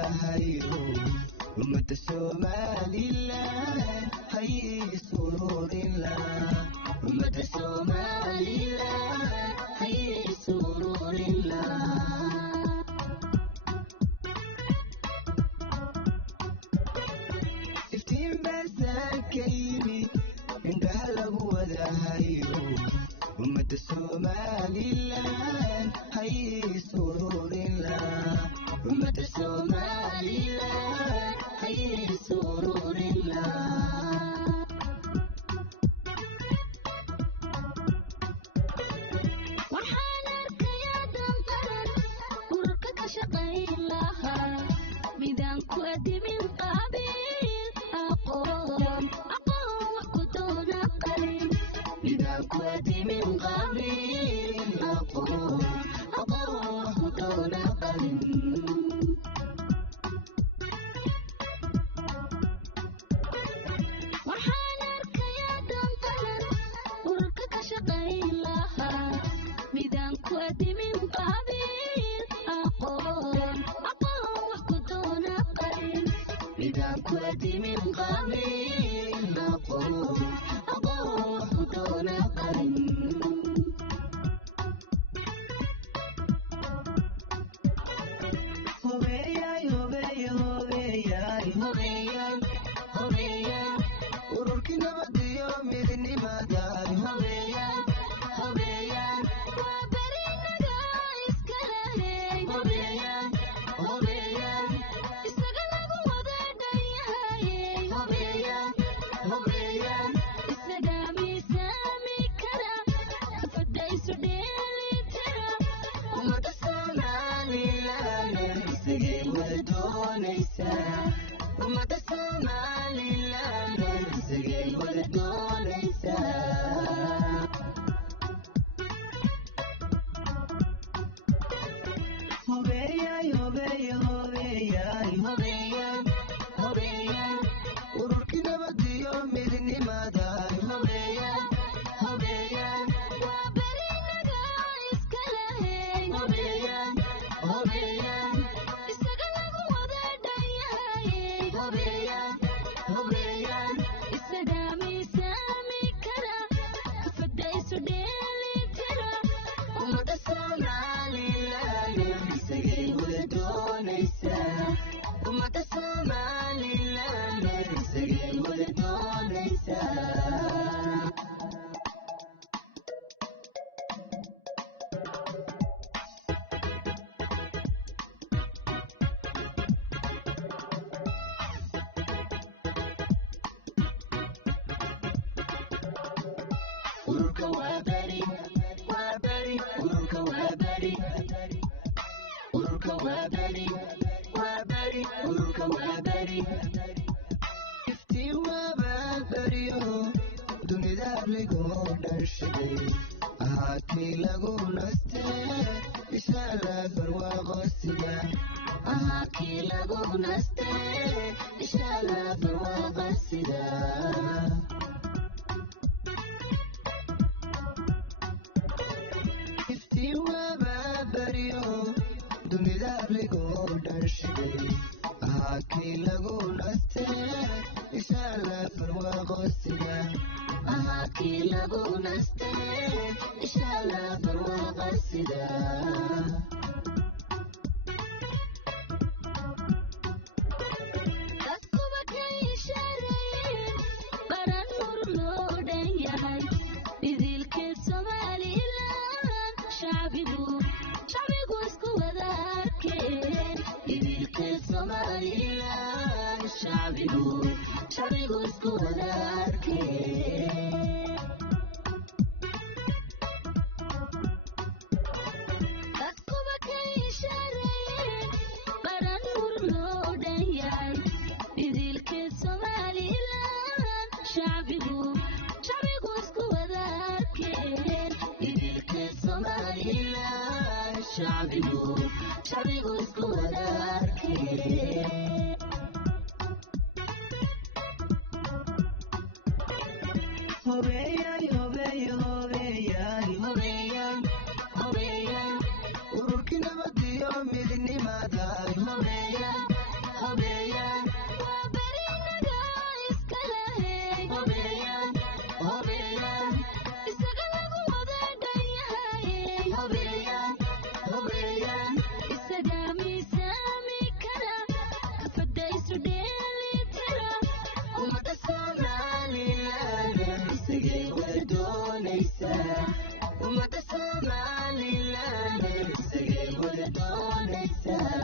wadahayo ummada Somaliland hay sururila ummada Somaliland hay sururila iftiin basakayni indhaha lagu wadahayo ummada Somaliland hay sururila ummada Somaliland hay sururila waxaan arkayaa danqaran ururka ka shaqayn lahaa midaan ku adimin qaabil aqoon wax ku doona qalin midaan ku adimin qaabil aqoon wax ku doona qalin waxaan arkayaa danqaran ururka ka shaqayn lahaa midaan ku adimin qaabil aqoon wax ku doona qalin midaan ku adimin qaabil aqoon wax ku doona qalin hobeeyay ururkii nabadiyo midnimada hobeeyay waa berinaga iska helay hobeeyay isaga lagu wada dhayahayey hobeeyay isaga miisaami kara fadhaysu dheelitira ummada Somaliland isagay wada doonaysaa ummada Somaliland isagay wada doonaysaa hobeeyay ururkii nabadiyo midnimada hobeeyay waa berinaga iska helay hobeeyay isaga lagu wada dhayahayey hobeeyay isaga miisaami kara fadhaysu dheelitira ummada Somaliland isagay wada doonaysaa ummada Somaliland isagay wada doonaysaa ururka waa beri ururka waa beri ururka waa beri ururka waa beri iftiin waaba beriyo dunida ligoo dharshaday ahaakii lagu nastee ishaala barwaaqosiga ahaakii lagu nastee ishaala barwaaqosiga iftiin waaba beriyo dunida ligoo dharshaday ahaakii lagu nastee ishaala barwaaqosiga ahaakii lagu nastee ishaala barwaaqosiga dadkuba ka ishaarayeen qaran nur loo dhan yahay idilkeed Somaliland shacbigu isku wada arkeen idilkeed Somaliland shacbigu isku wada arkeen dadkuba dhexdiisa